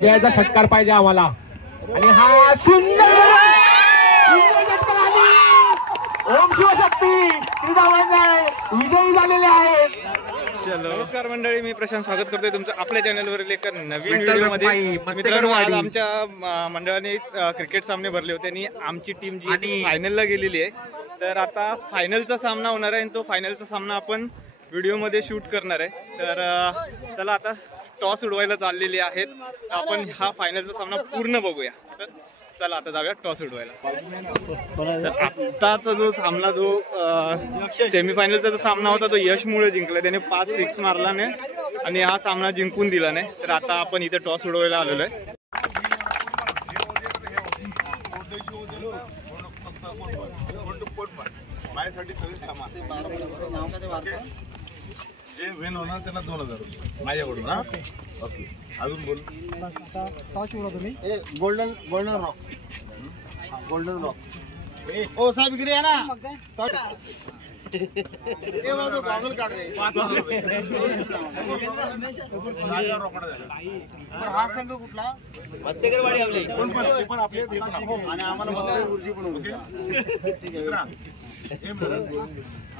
जयाचा षटकार पाहिजे आम्हाला आणि हा सुंदर ओम शिवशक्ती क्रीडा मंडळ विजयी झालेले आहेत। नमस्कार मंडळी, मी प्रशांत स्वागत करतोय तुमचं आपल्या चॅनलवरील एका नवीन व्हिडिओमध्ये। मित्रांनो, आज आमच्या मंडळाने क्रिकेट सामने भरले होते आणि आमची टीम जी फायनलला गेलेली आहे। तर आता फायनलचा सामना होणार आहे आणि तो फायनलचा सामना आपण व्हिडिओमध्ये शूट करणार आहे। तर चला आता टॉस उडवायला चाललेले आहेत, आपण हा फायनलचा सामना पूर्ण बघूया। तर चला आता जाऊया टॉस उडवायला। तर आत्ताचा जो सामना, जो सेमीफायनलचा जो सामना होता तो यशमुळे जिंकला, त्याने 5 6 मारला नाही आणि हा सामना जिंकून दिला नाही। तर आता आपण इथे टॉस उडवायला आलेलो आहे। जे विन होणार त्यांना 2000 रुपये माझ्याकडून। हा ओके, अजून बोल। टॉस उडवा तुम्ही। Golden rock. ओ साहेब इकडे या ना। ए बाजू गॉगल काढ रे। 5000 रुपये तर हा संघ कुठला? मस्तेकरवाडी आपले पण आपले आणि आम्हाला मस्त ऊर्जी पण होती। ठीक आहे,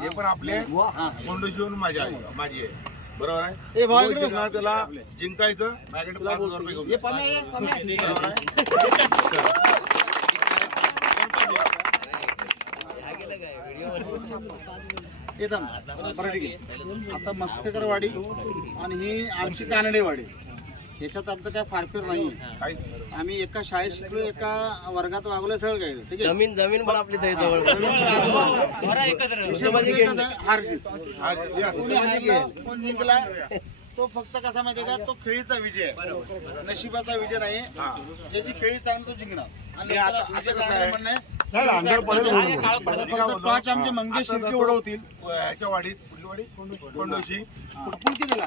हे पण आपले कोंडोशीवरून माझी आहे, बरोबर आहे। ए भाऊ इकडे त्याला जिंकायचं, माझ्याकडे 5000 रुपये घेऊन एकदम बरं, ठीक आहे। आता मस्तेकरवाडी आणि ही आमची कानडेवाडी, याच्यात आमचं काय फारफेर नाही। आम्ही एका शाळेत शिकलो, एका वर्गात वागलो, सगळं काय। ठीक आहे, जमीन पण आपली जवळ कोण जिंकला तो फक्त कसा माहितीये का, तो खेळीचा विजय आहे, नशिबाचा विजय नाही। ज्याची खेळी चांगली तो जिंकणार। आणि टॉस आमचे मंगेश शिर्के उडवतील। याच्या वाडीत कुठली वाडी? कोंडोशी दिला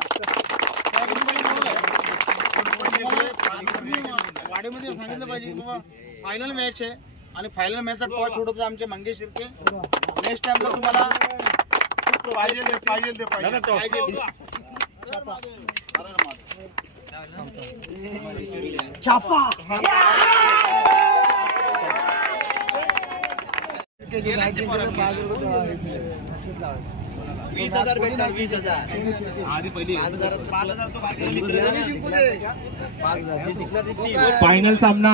वाडीमध्ये सांगितलं पाहिजे बाबा फायनल मॅच आहे आणि फायनल मॅचचा टॉस उडवतो आमचे मंगेश शिर्के। नेक्स्ट टाइमला तुम्हाला पाहिजे छापा। फायनल सामना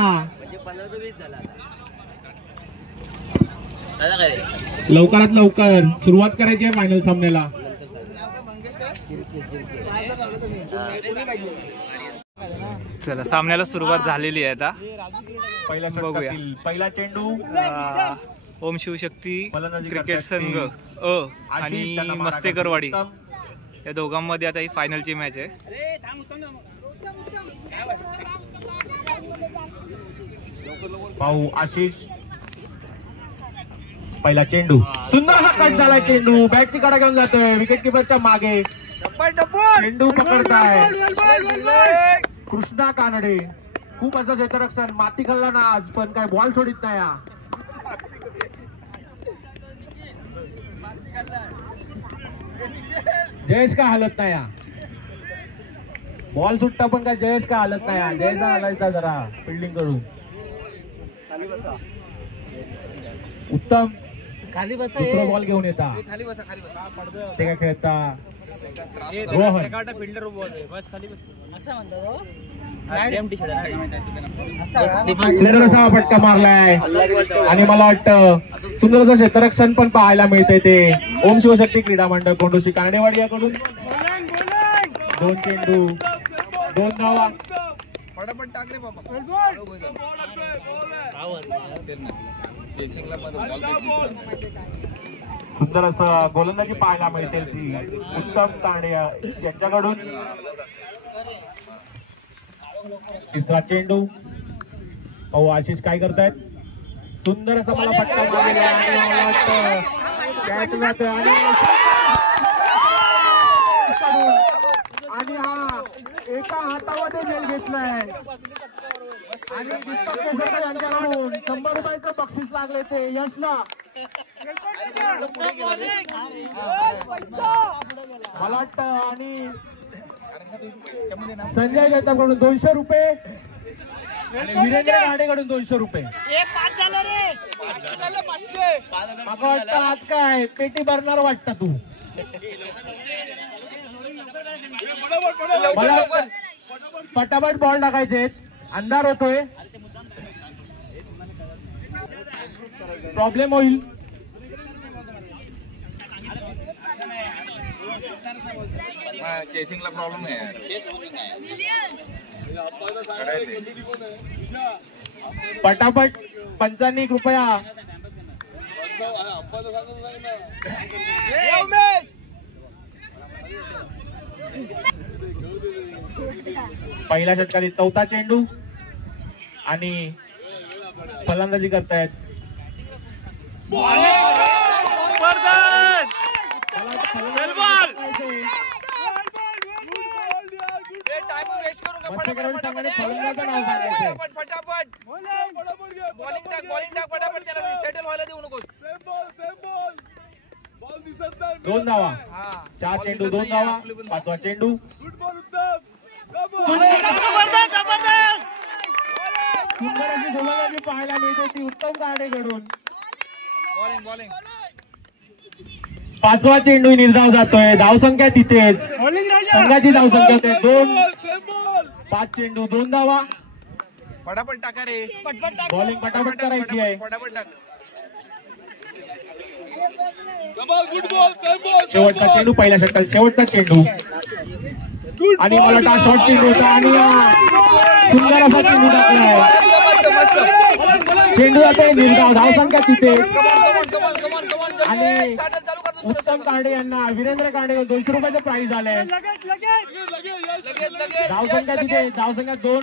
लवकरात लवकर सुरुवात करायची आहे फायनल सामन्याला। चला, सामन्याला सुरुवात झालेली आहे आता। बघूया पहिला चेंडू ओम शिवशक्ती क्रिकेट संघ आणि मस्तेकरवाडी या दोघांमध्ये आता ही फायनलची मॅच आहे। भाऊ आशिष, पहिला चेंडू सुंदर असा कट झाला चेंडू, बॅटची कडा घेऊन जातोय विकेट किपरच्या मागे। चेंडू पकडताय कृष्णा कानडे, खूप असं क्षेत्ररक्षण, माती खाल्ला ना आज, पण काय बॉल सोडित नाही। जयेश का हालत नाही, बॉल सुटता पण काय जयेश का हालत नाही। जयेशचा हालायचा जरा फिल्डिंग करून। उत्तम खाली बसा, दुसरा बॉल घेऊन येता, ते काय खेळता रोहन सुंदर असा फटका मारलाय आणि मला वाटतं सुंदर असं क्षेत्ररक्षण पण पाहायला मिळतंय ते ओम शिवशक्ती क्रीडा मंडळ कोंडोशी कानडेवाडी याकडून। 2 चेंडू 2 धावा। सुंदर असं गोलंदाजी पाहायला मिळते ती उत्तम तांडे यांच्याकडून। तिसरा चेंडू, भाऊ आशिष काय करतायत? सुंदर असा मला फटका मारलेला आणि हा एका हातामध्ये झेल घेतलाय आणि दीपक केसरकर यांच्याकडून 100 रुपयाचं बक्षीस लागले ते यशला। मला वाटतं आणि संजय जगतापकडून 200 रुपये आणि वीरेंद्र गाडेकडून 200 रुपये. मला वाटतं आज काय पेटी भरणार वाटतं तू. मला पटापट बॉल टाकायचे, अंधार होतोय, प्रॉब्लेम होईल. चेसिंगला प्रॉब्लेम आहे. पटापट पंचांनी कृपया पहिल्या षटकातील चौथा चेंडू आणि फलंदाजी करतायत. फलंदाजाचं नाव सांगायचं. दोन धावा, 4 चेंडू 2 धावा, 5वा चेंडू. सुंदर अशी गोलंदाजी पाहायला मिळते ती उत्तम गाडेकडून. 5वा चेंडू निर्धाव जातोय. धावसंख्या तिथेच, संघाची धावसंख्या होते 2. 5 चेंडू 2 धावा. पटापट टाका रे, बॉलिंग पटापट करायची आहे. पटापट टाक. शेवटचा चेंडू पहिल्या षटकात, शेवटचा चेंडू आणि मला हा शॉर्ट चेंडू होता आणि सुंदर असा चेंडू टाकलाय. चेंडू जाते निर्धाव, धावसंख्या तिथे आणि उत्तम कांडे यांना वीरेंद्र कांडे 200 रुपयाचं प्राइज आलंय. धावसंख्या तिथे, धावसंख्या 2.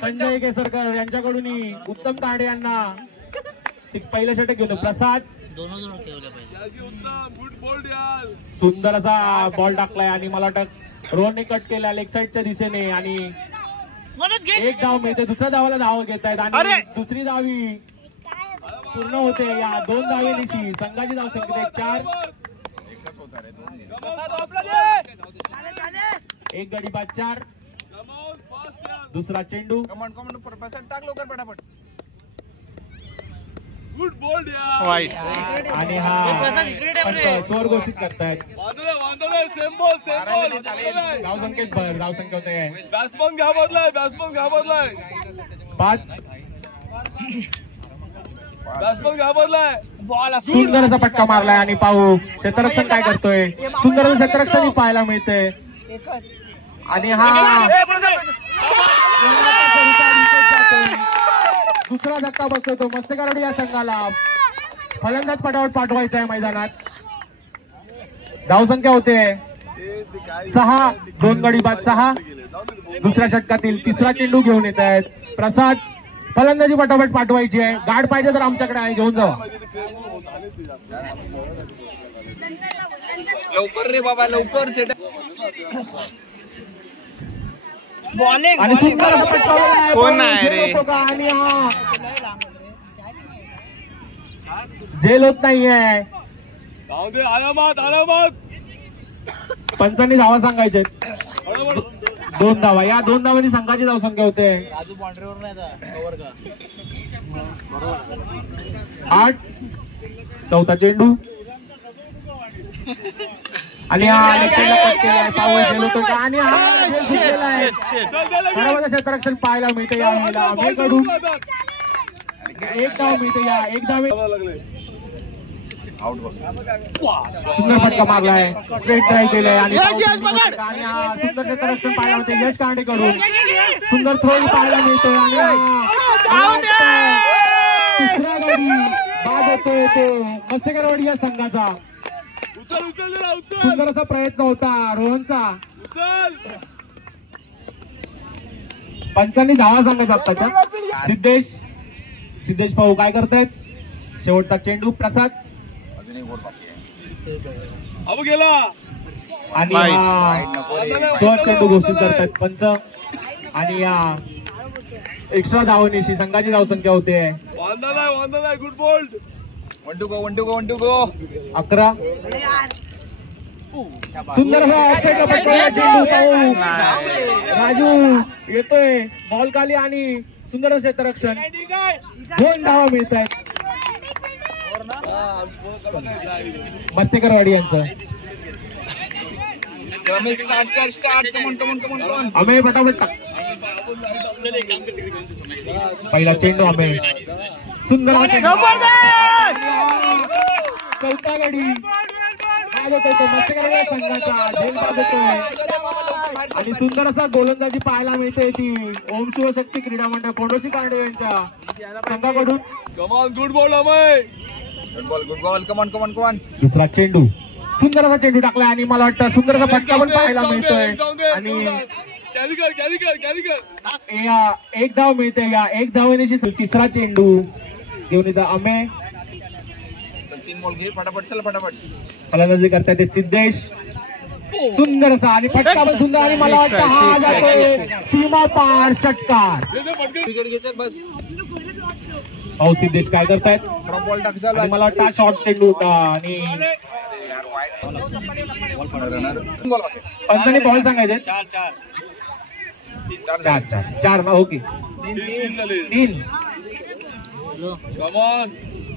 संजय केसरकर यांच्याकडून उत्तम कांडे यांना पहिलं षटक घेऊन प्रसाद सुंदर असा बॉल टाकलाय आणि मला वाटतं रोहनने कट केला लेग साईडच्या दिशेने आणि एक धाव मिळते. दुसऱ्या धावाला धाव घेत आहेत आणि दुसरी धावी पूर्ण होते. या 2 धावेनिशी संघाची धावसंख्या 4. एक गडी बाद 4. दुसरा चेंडू टाक लवकर पटापट. आणि हा स्कोर घोषित करतायत. धावसंख्येत भर, धावसंख्या होते 5. सुंदर असा फटका मारलाय आणि पाहू क्षेत्ररक्षण काय करतोय. सुंदर असं क्षेत्ररक्षण पाहायला मिळते आणि हा दुसरा धक्का बसतो तो मस्तेकरवाडी या संघाला. फलंदाज पटापट पाठवायचा आहे मैदानात. धावसंख्या होते 6. 2 गडी बाद 6. दुसऱ्या षटकातील तिसरा चेंडू घेऊन येत आहेत प्रसाद. फलंदाजी पटापट पाठवायची आहे. गाड पाहिजे तर आमच्याकडे आहे, घेऊन जावा. लवकर रे बाबा, लवकर सेट. आणि सुंदर असा फटका कोण आहे रे? आणि हा झेल होत नाहीये. पंचांनी धावा सांगायचे 2 धावा. या 2 धावांनी संघाची धावसंख्या होते 8. चौथा चेंडू आणि हा क्षेत्ररक्षण पाहायला मिळते या वेळेला. एक धाव मिळते या एक धावे. सुंदर फटका मारलाय, स्ट्रेट ड्राईव्ह केलाय आणि हा सुंदर क्षेत्ररक्षण पाहायला मिळते यश कांडेकडून. सुंदर थ्रो पाहायला मिळते आणि तिसरा गडी बाद होतोय तो मस्तेकरवाडी या संघाचा. सुंदर असा प्रयत्न होता रोहनचा. पंचांनी धावा सांगत आताच्या. सिद्धेश भाऊ काय करतायत. शेवटचा चेंडू प्रसाद आणि शेवट चेंडू घोषित करतात पंच आणि या एक्स्ट्रा धावनिशी संघाची धावसंख्या होते 1 to go 1 to go 1 to go 11. सुंदर असा ऑफसाईडला पटकवला चेंडू पाहू. राजू येतोय बॉल खाली आणि सुंदर असं क्षेत्ररक्षण. 2 धावा मिळत आहेत मस्तेकरवाडी यांचं. स्टार्ट कर स्टार्ट. कमॉन. अमेय पटापट टाक. पहिला चेंडू अमेय. सुंदर चौथा गडी बाद होतोय तो मत्स्यकरवाडी संघाचा. झेलबाद होतोय आणि सुंदर असा गोलंदाजी पाहायला मिळते ती ओम शिवशक्ती क्रीडा मंडळ कोंडोशी कांडे यांच्या संघाकडून. Good ball. कमॉन. दुसरा चेंडू. सुंदर असा चेंडू टाकलाय आणि मला वाटतं सुंदर असा फटका पण पाहायला मिळतोय आणि या 1 धाव मिळते. या 1 धावेनेशी तिसरा चेंडू घेऊन येतं अमेय. 3 बॉल घे फटाफट. फलंदाजी करताय ते सिद्धेश. सुंदर असा आणि फटका पण सुंदर आणि मला वाटतं हा जातोय सीमा पार षटकार. विकेट घे बस. भाऊ सिद्धेश काय करतायत. ड्रॉप बॉल टाक. आणि मला वाटतं शॉर्ट चेंडू होता आणि पंचाने बॉल सांगायचे. 4 ना. ओके 3.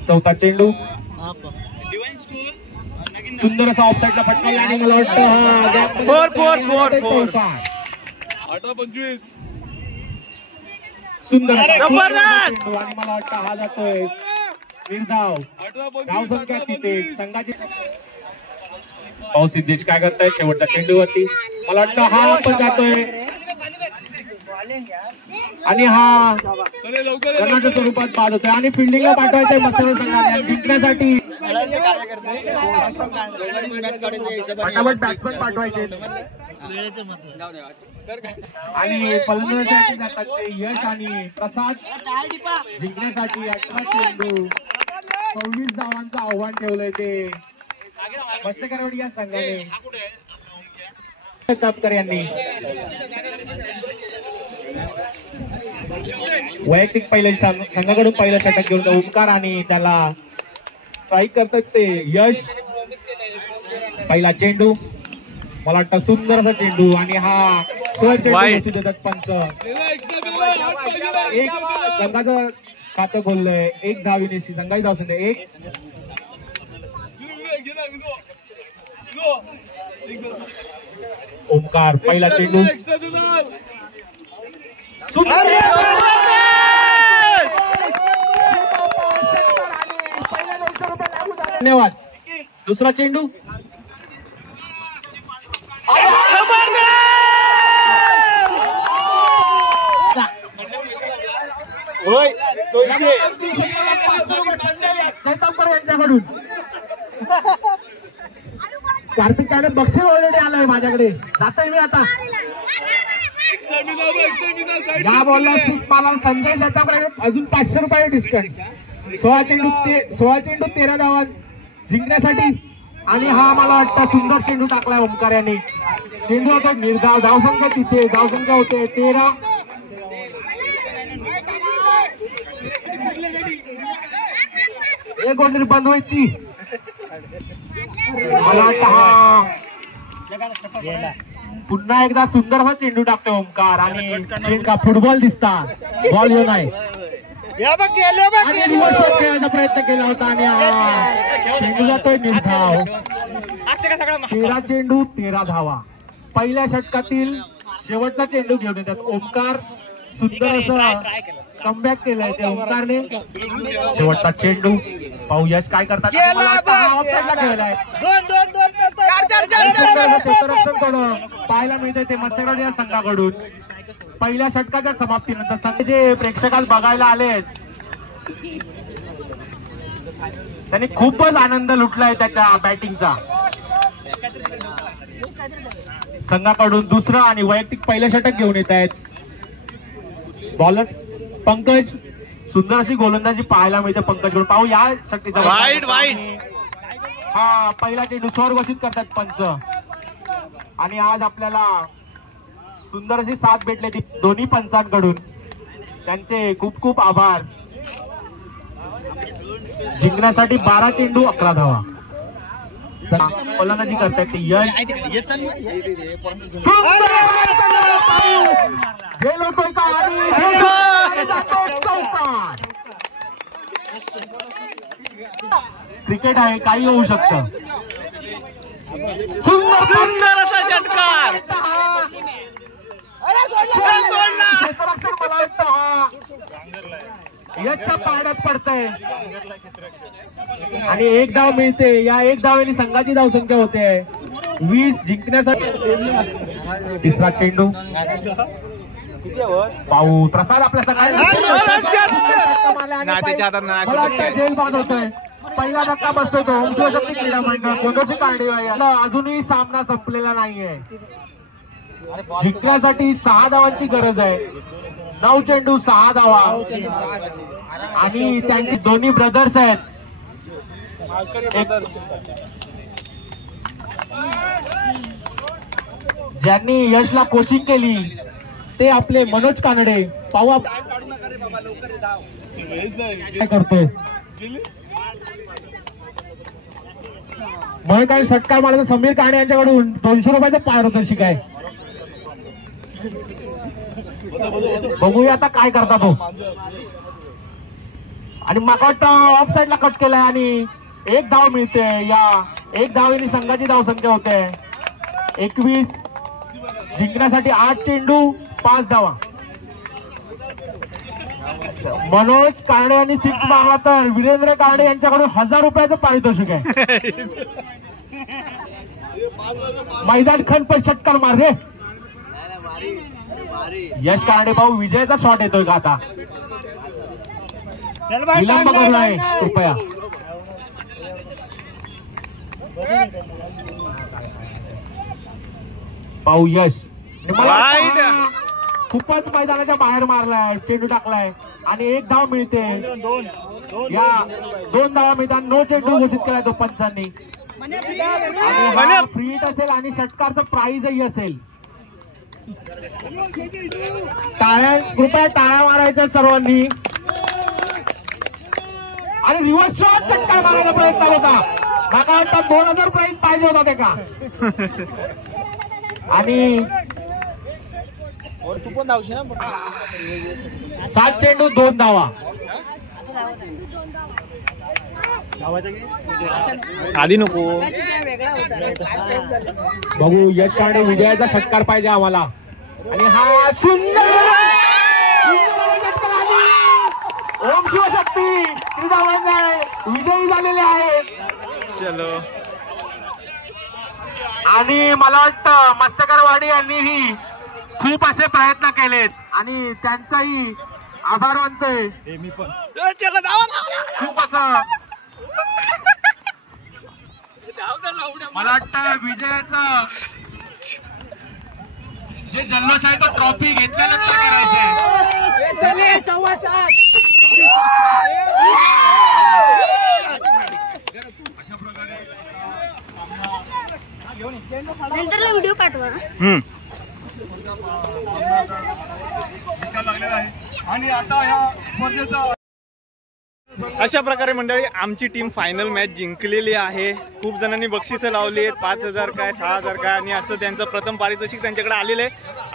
चौथा चेंडू. सुंदर असा ऑफसाईडला फटका आणि मला वाटतं 18-25. सुंदर आणि मला वाटतं हा जातोय निर्धाव. धाव संख्या तिथे संघाची. भाऊ सिद्धेश काय करताय शेवटच्या चेंडूवरती. मला वाटतं हा पण जातोय आणि हा रनाच्या स्वरूपात बाद होतोय आणि फिल्डिंगला पाठवायचंय मत्स्य संघाने जिंकण्यासाठी. फटाफट बॅट्समन पाठवायचे आणि फलंदाजांसाठी जातात ते यश आणि प्रसाद. जिंकण्यासाठी 18 चेंडू 26 धावांचं आव्हान ठेवलंय ते मत्स्यकरवाडी या संघाने. तापकर यांनी वैयक्तिक पहिल्या संघाकडून पहिलं षटक घेऊन ओमकार आणि त्याला स्ट्राईक करतात ते यश. पहिला चेंडू. मला वाटतं सुंदर असा चेंडू आणि हा सहज चेंडू देतात पंच. एक संघाचं खातं खोललंय. 1 धावीनेशी संघाची धाव संख्या 1. ओमकार पहिला चेंडू. धन्यवाद. दुसरा चेंडू. यांच्याकडून कार्तिक त्याने बक्षीस ऑलरेडी आलंय माझ्याकडे. जातोय मी आता. या बॉलला 6 माला संजय दत्ताकडे अजून 500 रुपये डिस्काउंट. 16 चेंडू 13 धावा जिंकण्यासाठी आणि हा मला वाटतं सुंदर चेंडू टाकलाय ओमकार यांनी. चेंडू होता निर्धाव. धावसंख्या तिथे धावसंख्या होते 13. एक गोल निर्बंध होईल ती. मला वाटतं हा पुन्हा एकदा सुंदर हा चेंडू टाकतोय ओमकार आणि का फुटबॉल दिसता. बॉल येऊ नाही आणि रिव्हर्स खेळायचा प्रयत्न केला होता आणि चेंडू जातोय निर्धाव. 13 चेंडू 13 धावा. पहिल्या षटकातील शेवटचा चेंडू घेऊन येतात ओमकार. सुंदर असं कमबॅक केलंय त्या ओमकारने. शेवटचा चेंडू. पाहू यश काय करतात. खेळलाय क्षेत्ररक्षण थोडं पाहायला मिळतंय ते मत्स्यकरवाडी या संघाकडून. पहिल्या षटकाच्या समाप्तीनंतर संघ जे प्रेक्षकाला बघायला आलेत त्यांनी खूपच आनंद लुटलाय त्याच्या बॅटिंगचा. संघाकडून दुसरं आणि वैयक्तिक पहिलं षटक घेऊन येत आहेत. बॉलर पंकज. सुंदर अशी गोलंदाजी पाहायला मिळते पंकजकडून. पाहू या षटकीचा. हा पहिला चेंडू स्वर घोषित करतात पंच आणि आज आपल्याला सुंदर अशी साथ भेटली ती दोन्ही पंचांकडून. त्यांचे खूप खूप आभार. जिंकण्यासाठी 12 चेंडू 11 धावा. फलंदाजी करतात ते यश. झेलतोय का आणि चौकार. क्रिकेट आहे, काही होऊ शकतं. सुंदर असा षटकार. क्षेत्ररक्षण मला वाटतं हा यशच्या पारड्यात पडतंय आणि एक धाव मिळते. या एक धावेने संघाची धावसंख्या होते 20 जिंकण्यासाठी. तिसरा चेंडू पाहू प्रसाद आपल्या संघाला झेल बाद होतोय. पहिला धक्का बसतोय तो ओम शिवशक्ती क्रीडा मंडळ कोंडोशी कांडेवाडी. अजूनही सामना संपलेला नाहीये. जिंकण्यासाठी 6 धावांची गरज आहे. 9 चेंडू 6 धावा आणि त्यांची दोन्ही ब्रदर्स आहेत. ज्यांनी यशला कोचिंग केली ते आपले मनोज कानडे. पाहू काय करतोय. मग काही षटकार मारला समीर काणे यांच्याकडून 200 रुपयाचं पारितोषिक आहे. बघूया आता काय करता तो. आणि मागा वाटतं ऑफ साईडला कट केलाय आणि एक धाव मिळते. या एक धावेने संघाची धावसंख्या होते 21. जिंकण्यासाठी 8 चेंडू 5 धावा. मनोज कानडे यांनी 6 मारला तर वीरेंद्र कानडे यांच्याकडून 1000 रुपयाचं पारितोषिक आहे. मैदान खंड पण षटकार मार रे. यश कानडे भाऊ विजयाचा शॉट येतोय का आता. विलंब करू नये कृपया. पाहू यश खूपच मैदानाच्या बाहेर मारलाय. चेंडू टाकलाय आणि एक धाव मिळते. या 2 धावा मिळतात. 9 चेंडू घोषित केलाय तो पंचांनी. फ्री हिट असेल आणि षटकारचं प्राइजही असेल. टाळ्या कृपया टाळ्या मारायच्या सर्वांनी. आणि रिव्हर्स शॉट षटकार मारायचा प्रयत्न होता. मला वाटतं 2000 प्राइज पाहिजे होता ते का. आणि 7 चेंडू 2 धावा. आधी नको बघू यश कानडे विजयाचा षटकार पाहिजे आम्हाला. आणि हा सुंदर ओम शिवशक्ती क्रीडा मंडळ विजयी झालेले आहेत. चलो. आणि मला वाटतं मस्तेकरवाडी यांनीही खूप असे प्रयत्न केलेत आणि त्यांचाही आभार मानतोय. खूप असं मला वाटतं विजयाचं जे जल्लोष आहे तो ट्रॉफी घेतल्यानंतर करायचे. नंतर व्हिडिओ पाठवा. आणि आता ह्या स्पर्धेचा अशा प्रकारे मंडळी आमची टीम फायनल मॅच जिंकलेली आहे. खूप जणांनी बक्षिसं लावली आहेत. 5000 काय 6000 काय आणि असं त्यांचं प्रथम पारितोषिक त्यांच्याकडे आलेलं आहे.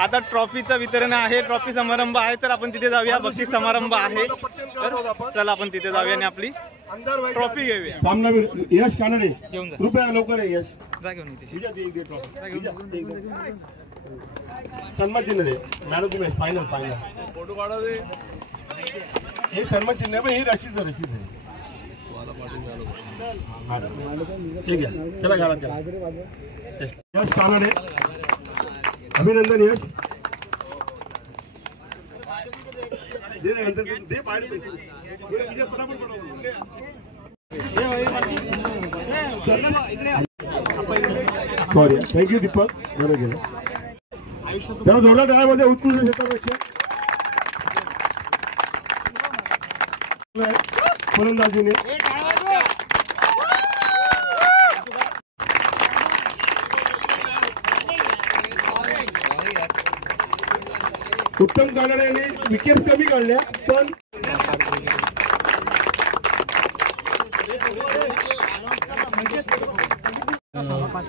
आता ट्रॉफीचं वितरण आहे. ट्रॉफी समारंभ आहे तर आपण तिथे जाऊया. बक्षीस समारंभ आहे तर चला आपण तिथे जाऊया आणि आपली ट्रॉफी घेऊया. सामनावीर यश कानडे घेऊन जा. कृपया लवकर आहे. यश जा घेऊन इथे. सन्मान चिन्ह दे. Man of the match final photo काढा दे. हे सन्मान चिन्ह आहे. ही रशीद आहे. ठीक आहे चला घाला त्याला. यश कानडे अभिनंदन. यश दे नंतर दे बाहेर पैसे पटापट सॉरी. थँक्यू दीपक. बरं गेलं. त्याला जोरदार टाळ्यामध्ये उत्कृष्ट क्षेत्ररक्षक फलंदाजीने उत्तम कानडे यांनी विकेट्स कमी काढल्या पण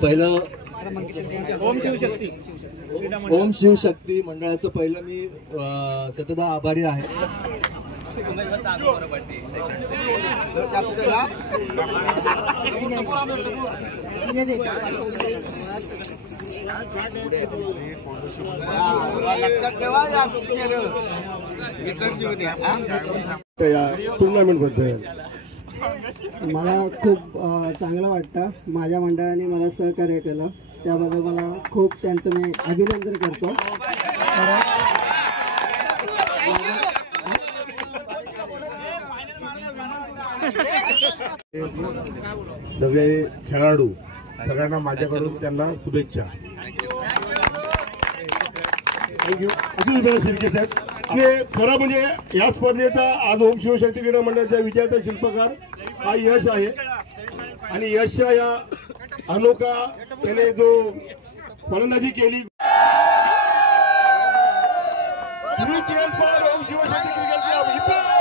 पहिलं ओम शिवशक्ती मंडळाचं पहिलं मी सतत आभारी आहे. टुर्नामेंट बद्दल मला खूप चांगलं वाटतं. माझ्या मंडळाने मला सहकार्य केलं त्याबद्दल मला खूप त्यांचं मी अभिनंदन करतो. सगळे खेळाडू सगळ्यांना माझ्याकडून त्यांना शुभेच्छा. थँक्यू. अशी सिरके साहेब आणि खरं म्हणजे या स्पर्धेचा आज ओम शिवशक्ती क्रीडा मंडळाच्या विजयाचा शिल्पकार हा यश आहे आणि यशच्या या अनोखा त्याने जो फलंदाजी केली. ओम शिवशक्ती क्रिकेट क्लब